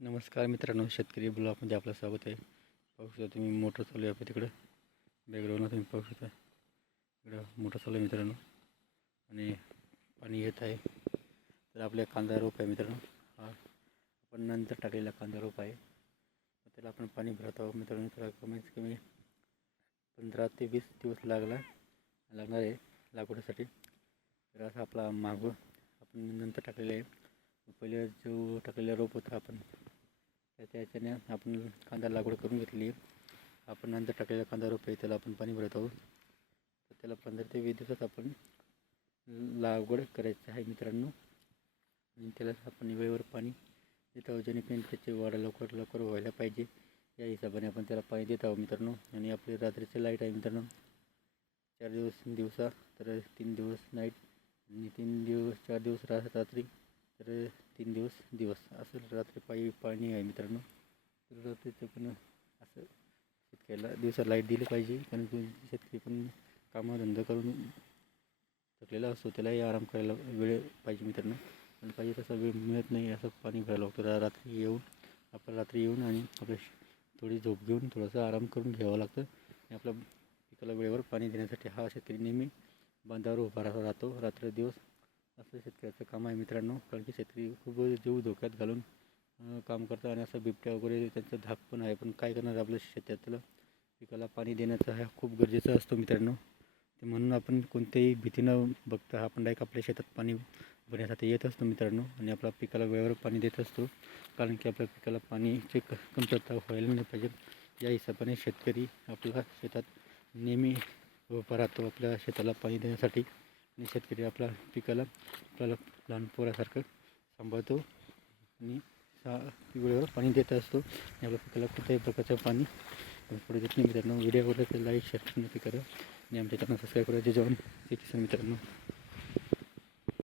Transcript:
नमस्कार मित्रांनो, शेतकरी ब्लॉगमध्ये आपलं स्वागत आहे. पाहू शकता तुम्ही मोटर चालू आहे आपल्या तिकडं बॅकग्राऊंडला तुम्ही पाहू शकता. इकडं मोटर चालू आहे मित्रांनो आणि पाणी येत आहे. तर आपल्या कांदा रोप आहे मित्रांनो. हा आपण नंतर टाकलेला कांदा रोप आहे. त्याला आपण पाणी भरत आहोत मित्रांनो. त्याला कमीत कमी 15 ते 20 दिवस लागणार आहे लागवडीसाठी. तर असा आपला मागं आपण नंतर टाकलेला आहे. पहिले जो टाकलेला रोप होता आपण त्याच्याने आपण कांदा लागवड करून घेतली. आपण नंतर टाकलेला कांदा रोप आहे त्याला आपण पाणी भरत आहोत. तर त्याला 15 ते 20 दिवसात आपण लागवड करायचं आहे मित्रांनो. आणि त्याला आपण वेळेवर पाणी देत आहोत जेणेकरून त्याची वाढ लवकर व्हायला पाहिजे या हिशोबाने आपण त्याला पाणी देत आहोत मित्रांनो. आणि आपली रात्रीची लाईट आहे मित्रांनो. 4 दिवस दिवसा तर 3 दिवस नाईट आणि 4 दिवस रात्री तर 3 दिवस असं रात्री पाणी आहे मित्रांनो. तर रात्रीचं पण असं शेतकऱ्याला दिवसा लाईट दिली पाहिजे, कारण शेतकरी पण कामधंदा करून थकलेला असतो. त्यालाही आराम करायला वेळ पाहिजे मित्रांनो. पण पाहिजे तसा वेळ मिळत नाही. असं पाणी भरायला लागतं रात्री येऊन आणि आपल्या थोडी झोप घेऊन थोडासा आराम करून घ्यावं लागतं. आणि आपल्या पिकाला वेळेवर पाणी देण्यासाठी हा शेतकरी नेहमी बांधावर उभा राहतो रात्रदिवस. असं शेतकऱ्याचं काम आहे मित्रांनो. कारण की शेतकरी खूप जीव धोक्यात घालून काम करतात आणि असं बिबट्या वगैरे त्यांचं धाक पण आहे. पण काय करणार, आपल्या शेतातलं पिकाला पाणी देण्याचा हा खूप गरजेचा असतो मित्रांनो. ते म्हणून आपण कोणत्याही भीती न बघता आपण डायरेक्ट आपल्या शेतात पाणी भरण्यासाठी येत असतो मित्रांनो. आणि आपल्या पिकाला वेळेवर पाणी देत असतो, कारण की आपल्या पिकाला पाणीची कमतरता व्हायला नाही पाहिजे या हिशोबाने शेतकरी आपल्या शेतात नेहमी उभा राहतो आपल्या शेताला पाणी देण्यासाठी. आणि शेतकरी आपल्या पिकाला आपल्याला लहान पोरासारखं सांभाळतो आणि वेळेवर पाणी देत असतो. आणि आपल्या पिकाला कुठल्याही प्रकारचं पाणी पुढे देत नाही मित्रांनो. व्हिडिओ आवडला तर लाईक शेअर नक्की करा आणि आमच्या चॅनल सबस्क्राईब करा. जय जवान जय किसान मित्रांनो.